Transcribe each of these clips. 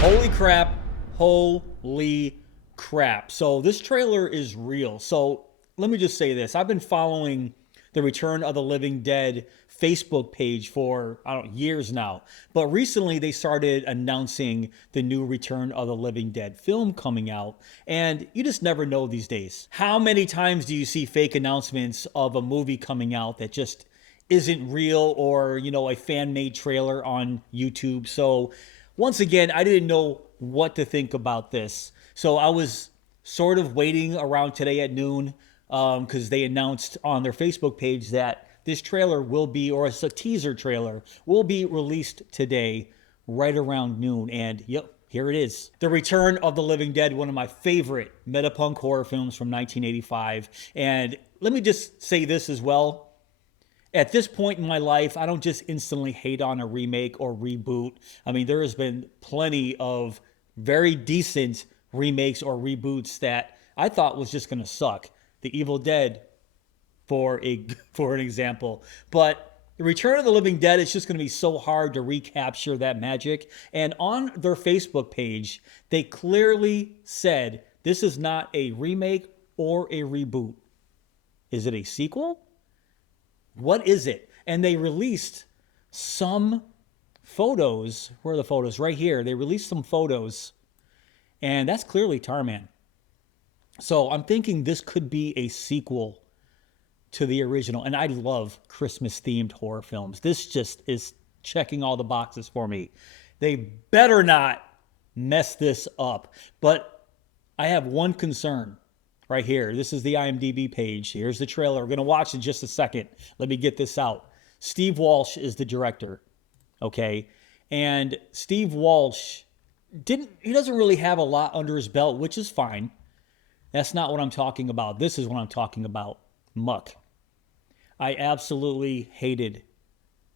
Holy crap. Holy crap. So this trailer is real. So let me just say this. I've been following the Return of the Living Dead Facebook page for I don't know, years now. But recently they started announcing the new Return of the Living Dead film coming out. And you just never know these days. How many times do you see fake announcements of a movie coming out that just isn't real, or a fan-made trailer on YouTube? So once again, I didn't know what to think about this. So I was sort of waiting around today at noon because they announced on their Facebook page that this trailer will be, or it's a teaser trailer, will be released today right around noon. And yep, here it is. The Return of the Living Dead, one of my favorite metapunk horror films from 1985. And let me just say this as well. At this point in my life, I don't just instantly hate on a remake or reboot. I mean, there has been plenty of very decent remakes or reboots that I thought was just going to suck. The Evil Dead, for an example. But the Return of the Living Dead is just going to be so hard to recapture that magic. And on their Facebook page, they clearly said this is not a remake or a reboot. Is it a sequel? What is it? And they released some photos. Where are the photos? Right here. They released some photos. And that's clearly Tarman. So I'm thinking this could be a sequel to the original. And I love Christmas-themed horror films. This just is checking all the boxes for me. They better not mess this up. But I have one concern. Right here. This is the IMDb page. Here's the trailer. We're going to watch in just a second. Let me get this out. Steve Wolsh is the director. Okay. And Steve Wolsh he doesn't really have a lot under his belt, which is fine. That's not what I'm talking about. This is what I'm talking about. Muck. I absolutely hated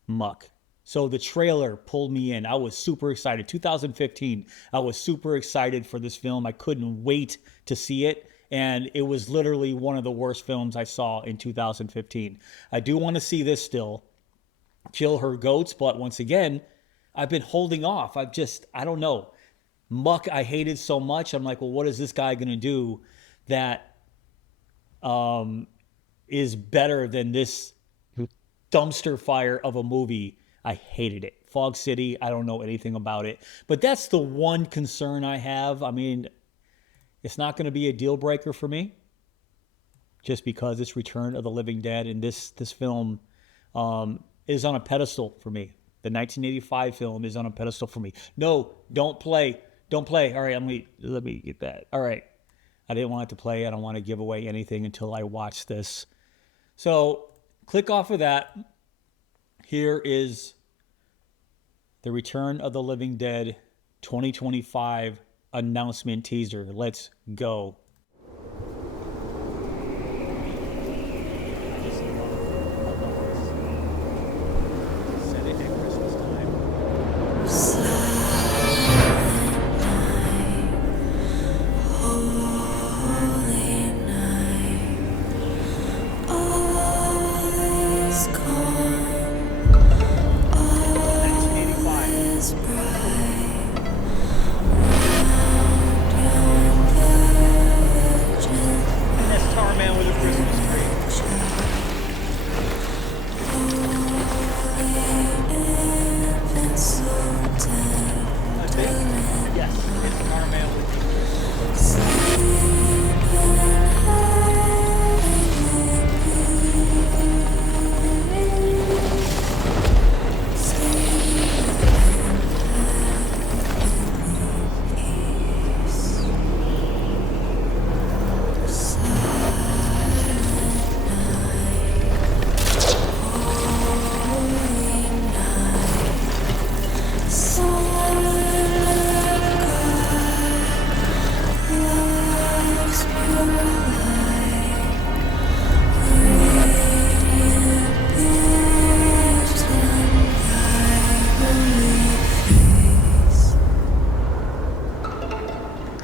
Muck. So the trailer pulled me in. I was super excited. 2015. I was super excited for this film. I couldn't wait to see it. And it was literally one of the worst films I saw in 2015. I do want to see this still. Kill Her Goats. But once again, I've been holding off. I don't know. Muck, I hated so much. I'm like, well, what is this guy going to do that is better than this dumpster fire of a movie? I hated it. Fog City, I don't know anything about it. But that's the one concern I have. I mean, it's not going to be a deal breaker for me just because it's Return of the Living Dead, and this film is on a pedestal for me. The 1985 film is on a pedestal for me. No, don't play. Don't play. All right, let me get that. All right. I didn't want it to play. I don't want to give away anything until I watch this. So click off of that. Here is the Return of the Living Dead 2025 announcement teaser. Let's go. Set it at Christmas time.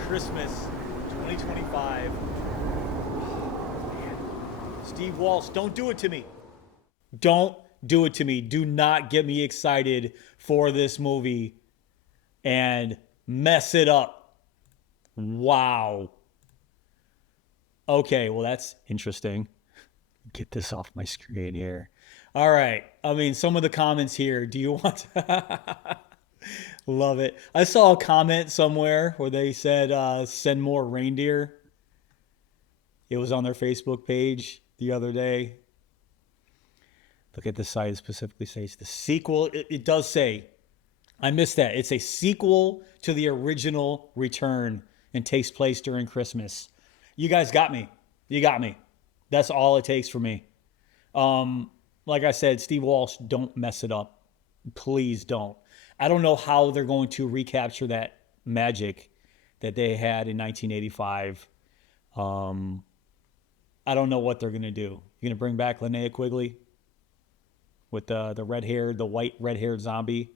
Christmas 2025. Steve Wolsh, don't do it to me. Don't do it to me. Do not get me excited for this movie. And mess it up. Wow. Okay, well, that's interesting. Get this off my screen here. All right. I mean, some of the comments here. Do you want to... Love it. I saw a comment somewhere where they said, send more reindeer. It was on their Facebook page the other day. Look at the site. It specifically says the sequel. It does say, I missed that. It's a sequel to the original Return and takes place during Christmas. You guys got me. You got me. That's all it takes for me. Like I said, Steve Wolsh, don't mess it up. Please don't. I don't know how they're going to recapture that magic that they had in 1985. I don't know what they're going to do. You're going to bring back Linnea Quigley with the red-haired, the white red-haired zombie?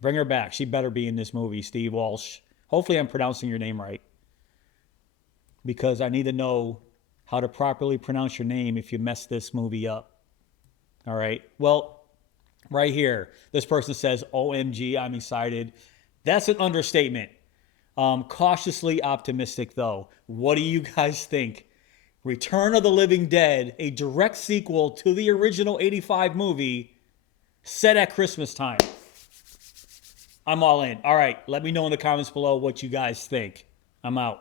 Bring her back. She better be in this movie, Steve Wolsh. Hopefully I'm pronouncing your name right, because I need to know how to properly pronounce your name if you mess this movie up. All right. Well, right here, this person says, OMG, I'm excited. That's an understatement. Cautiously optimistic, though. What do you guys think? Return of the Living Dead, a direct sequel to the original 85 movie set at Christmas time. I'm all in. All right. Let me know in the comments below what you guys think. I'm out.